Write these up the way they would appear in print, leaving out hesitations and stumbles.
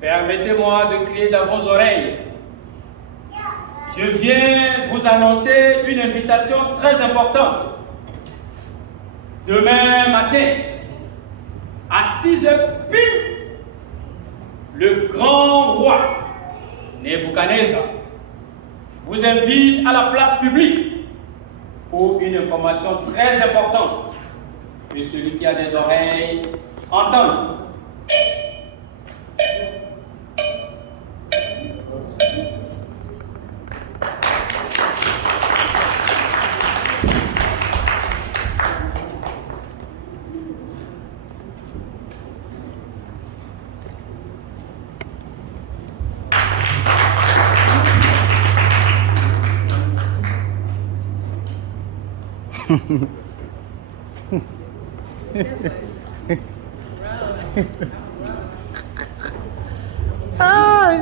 Permettez-moi de crier dans vos oreilles. Je viens vous annoncer une invitation très importante. Demain matin, à 6h pile, le grand roi Nebuchadnezzar vous invite à la place publique pour une information très importante. Que celui qui a des oreilles entende. Ai.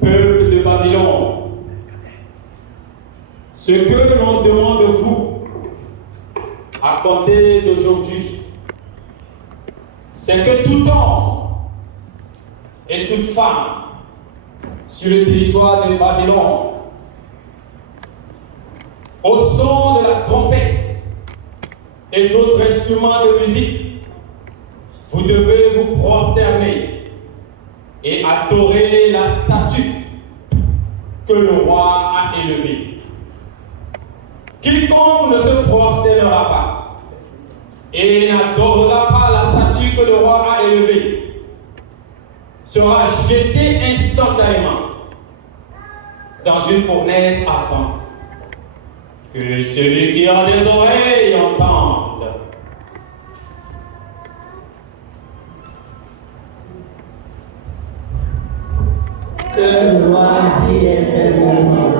Peuple de Babylone, ce que l'on demande de vous à compter d'aujourd'hui, c'est que tout homme et toute femme sur le territoire de Babylone, au son de la trompette et d'autres instruments de musique, vous devez vous prosterner et adorer la statue que le roi a élevée. Quiconque ne se prosternera pas et n'adorera pas la statue que le roi a élevée sera jeté instantanément dans une fournaise ardente. Que celui qui a des oreilles entende. Que le roi vit éternellement.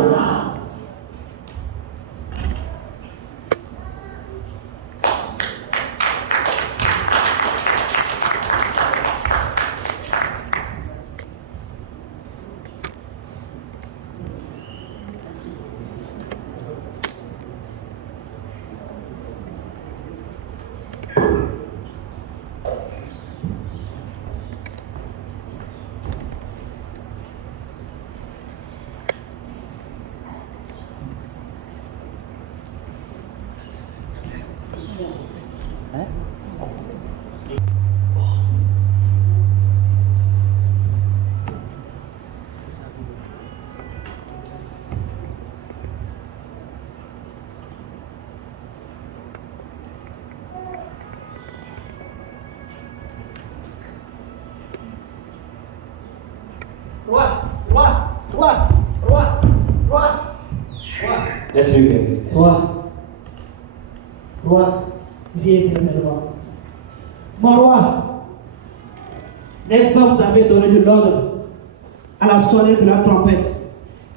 Laisse-le venir. Roi, vie éternellement. Mon roi, n'est-ce pas vous avez donné de l'ordre à la sonnette de la trompette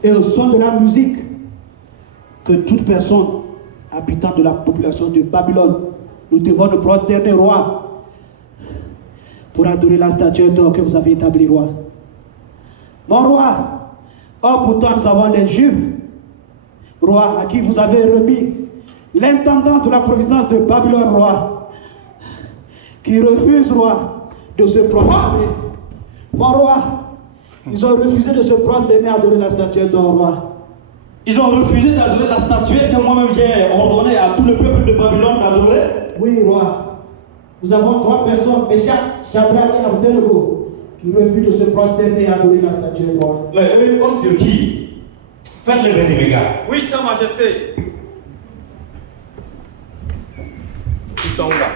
et au son de la musique que toute personne habitant de la population de Babylone, nous devons nous prosterner, roi, pour adorer la statue d'or que vous avez établie, roi. Mon roi, or pourtant nous avons les Juifs, roi, à qui vous avez remis l'intendance de la providence de Babylone, roi, qui refuse, roi, de se prosterner. Mon roi, ils ont refusé de se prosterner à adorer la statue d'or, roi. Ils ont refusé d'adorer la statuette que moi-même j'ai ordonné à tout le peuple de Babylone d'adorer. Oui, roi. Nous avons 3 personnes, Meshach, Shadrach et Abednego, qui refusent de se prosterner et adorer la statue de roi. Mais eux, comme sur qui? Faites-le venir, regarde. Oui, Sa Majesté. Ils sont où là?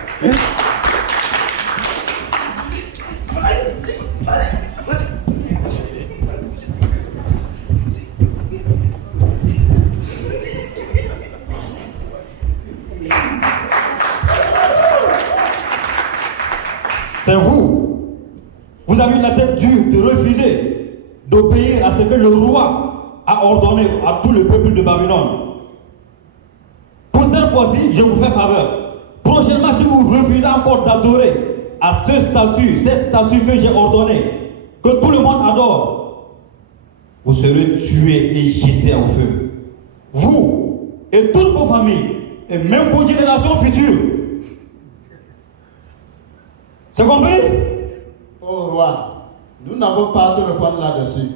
C'est vous. Vous avez eu la tête dure de refuser d'obéir à ce que le roi a ordonné à tout le peuple de Babylone. Pour cette fois-ci, je vous fais faveur. Prochainement, si vous refusez encore d'adorer à cette statue que j'ai ordonné, que tout le monde adore, vous serez tués et jetés au feu. Vous et toutes vos familles, et même vos générations futures. C'est compris? Ô roi, nous n'avons pas à te répondre là-dessus.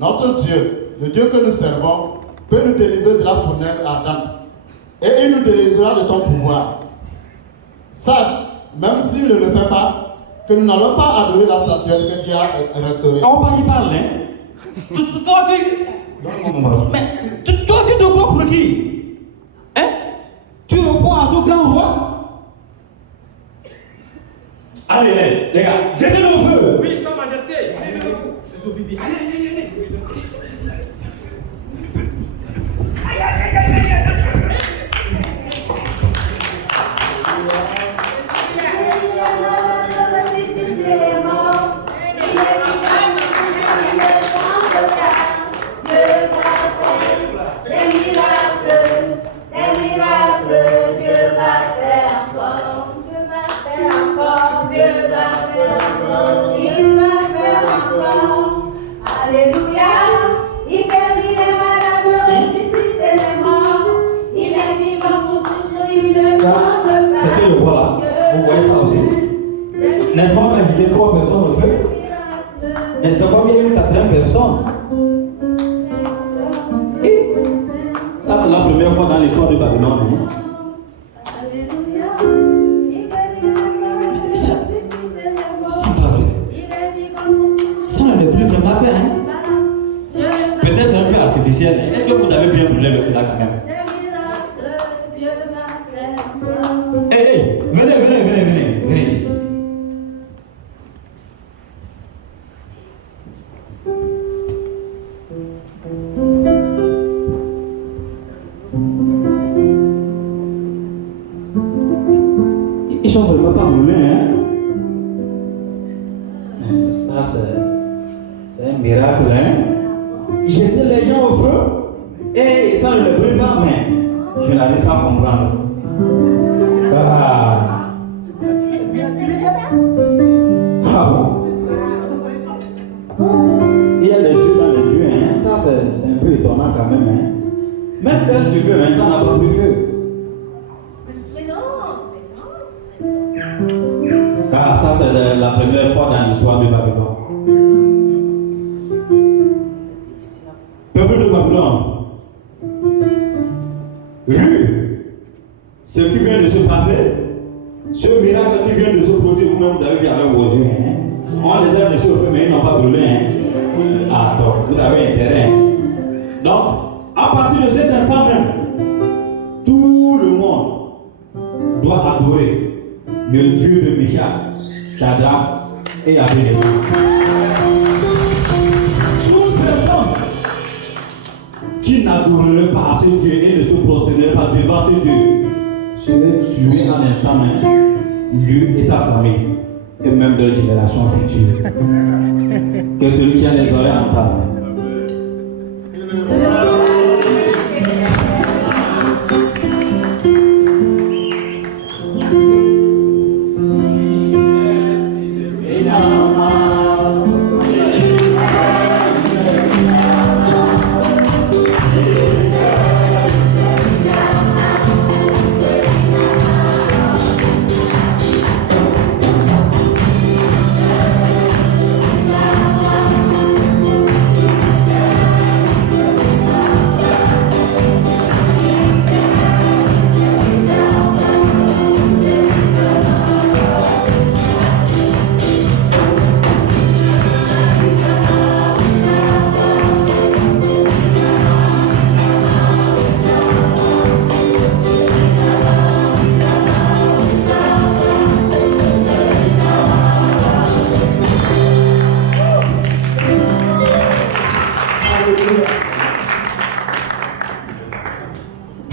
Notre Dieu, le Dieu que nous servons, peut nous délivrer de la fournaise ardente. Et il nous délivrera de ton pouvoir. Sache, même s'il ne le fait pas, que nous n'allons pas adorer la statuette que tu as restaurée. On va y parler. Toi, tu te crois pour qui? Hein? Tu réponds à ce grand roi? Allez, les gars, jetez-le au feu! Oui, Sa Majesté! C'est au bibi. Allez! C'était le roi là. Vous voyez ça aussi? N'est-ce pas qu'il y a 3 personnes au feu? N'est-ce pas qu'il y a eu 80 personnes? Et ça, c'est la première fois dans l'histoire de Babylone. Hein? C'est pas vrai. Ça ne plus vraiment bien. Hein? Peut-être c'est un feu artificiel. Hein? Est-ce que vous avez bien brûlé le feu là quand même? Hey, venez ici. Ils sont vraiment pas brûlés, hein? Mais ça, c'est un miracle, hein? Jeter les gens au feu et ça ne le brûle pas, mais je n'arrive pas à comprendre. Ah bon? Il y a des dieux dans les dieux, hein? Ça c'est un peu étonnant quand même, hein? Même leurs cheveux, hein, ça n'a pas pris feu. Ah, ça c'est la première fois dans l'histoire de Babylone. Peuple de Babylone, vu ce qui vient de se passer, ce miracle qui vient de se produire, vous-même vous avez vu avec vos yeux, hein? On les a laissés au feu, mais ils n'ont pas brûlé, hein? Ah, donc vous avez intérêt. Donc, à partir de cet instant même, tout le monde doit adorer le Dieu de Meshach, Shadrach et Abednego. Toute personne qui n'adorerait pas ce Dieu et ne se prosternerait pas devant ce Dieu serait tué à l'instant même, lui et sa famille, et même de la génération future. Que celui qui a les oreilles entende.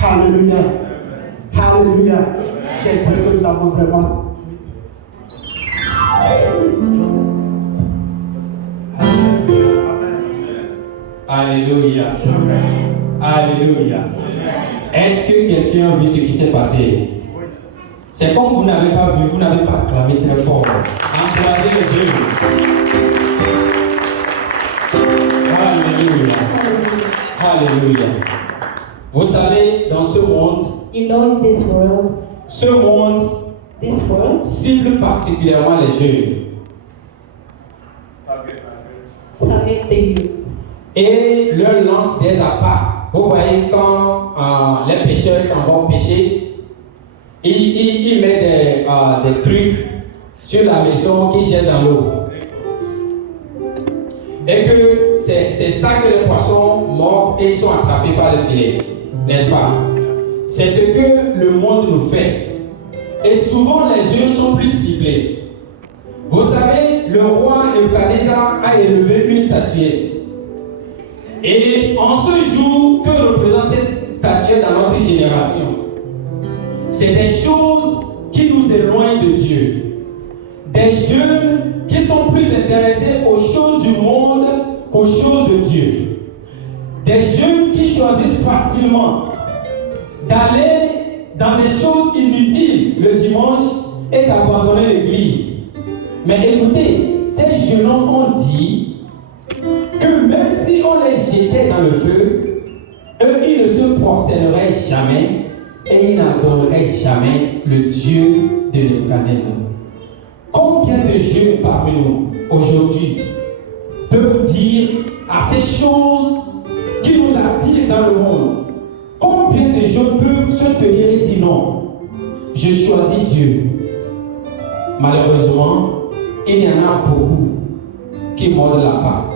Alléluia. Alléluia. J'espère que nous avons vraiment. Alléluia. Alléluia. Est-ce que quelqu'un a vu ce qui s'est passé? C'est comme vous n'avez pas vu, vous n'avez pas acclamé très fort. Encouragez les yeux. Alléluia. Vous savez, dans ce monde, You know, in this world cible particulièrement les jeunes. target the youth. Et leur lance des appâts. Vous voyez, quand les pêcheurs s'en vont pêcher, ils mettent des trucs sur la maison qu'ils jettent dans l'eau. Et que c'est ça que les poissons mordent et ils sont attrapés par le filet. N'est-ce pas? C'est ce que le monde nous fait. Et souvent, les jeunes sont plus ciblés. Vous savez, le roi Nebuchadnezzar a élevé une statuette. Et en ce jour, que représente cette statuette dans notre génération? C'est des choses qui nous éloignent de Dieu. Des jeunes qui sont plus intéressés aux choses du monde qu'aux choses de Dieu. Des jeunes qui choisissent facilement d'aller dans des choses inutiles le dimanche et d'abandonner l'église. Mais écoutez, ces jeunes hommes ont dit que même si on les jetait dans le feu, eux, ils ne se prosterneraient jamais et ils n'adoreraient jamais le Dieu de Nebuchadnezzar. Combien de jeunes parmi nous, aujourd'hui, peuvent dire à ces choses qui nous attirent dans le monde? Combien de jeunes peuvent se tenir et dire non, je choisis Dieu? Malheureusement, il y en a beaucoup qui mordent la part.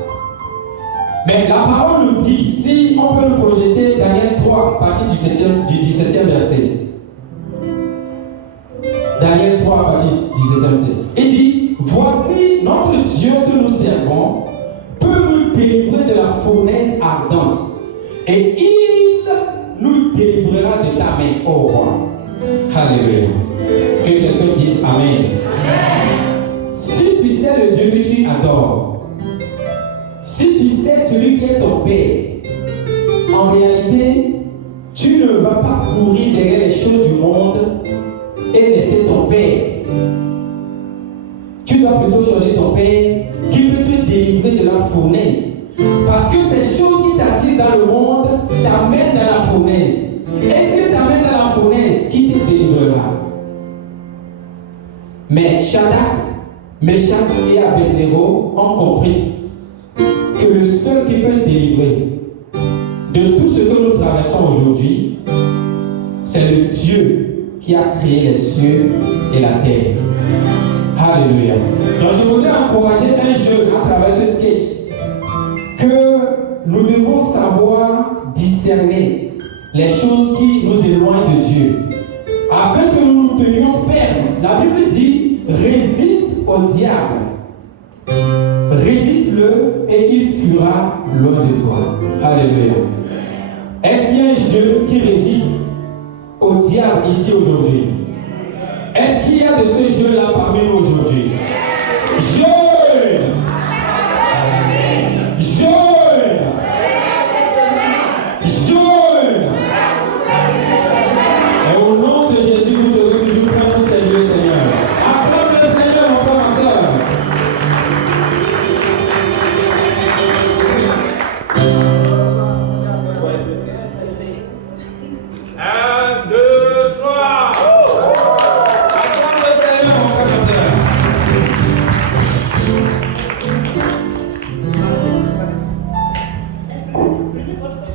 Mais la parole nous dit, si on peut nous projeter Daniel 3, à partir du 17e verset. Daniel 3, à partir du 17e verset. Il dit, voici notre Dieu que nous servons peut nous délivrer de la fournaise ardente. Et il nous délivrera de ta main, ô roi. Alléluia. Que quelqu'un dise Amen. Si tu sais le Dieu que tu adores, si tu sais celui qui est ton Père, en réalité, tu ne vas pas courir derrière les choses du monde et laisser ton Père. Tu dois plutôt choisir ton Père qui peut te délivrer de la fournaise. Parce que ces choses qui t'attirent dans le monde t'amènent dans la fournaise. Et si t'amènent dans la fournaise, qui te délivrera? Mais Shadrach, Meshach et Abednego ont compris que le seul qui peut délivrer de tout ce que nous traversons aujourd'hui, c'est le Dieu qui a créé les cieux et la terre. Alléluia. Donc je voudrais encourager un jeune à travers ce sketch que nous devons savoir discerner les choses qui nous éloignent de Dieu, afin que nous nous tenions fermes. La Bible dit, résiste au diable. Résiste-le et il fuira loin de toi. Alléluia. Est-ce qu'il y a un jeune qui résiste au diable ici aujourd'hui? Est-ce qu'il y a de ce jeune-là parmi nous aujourd'hui?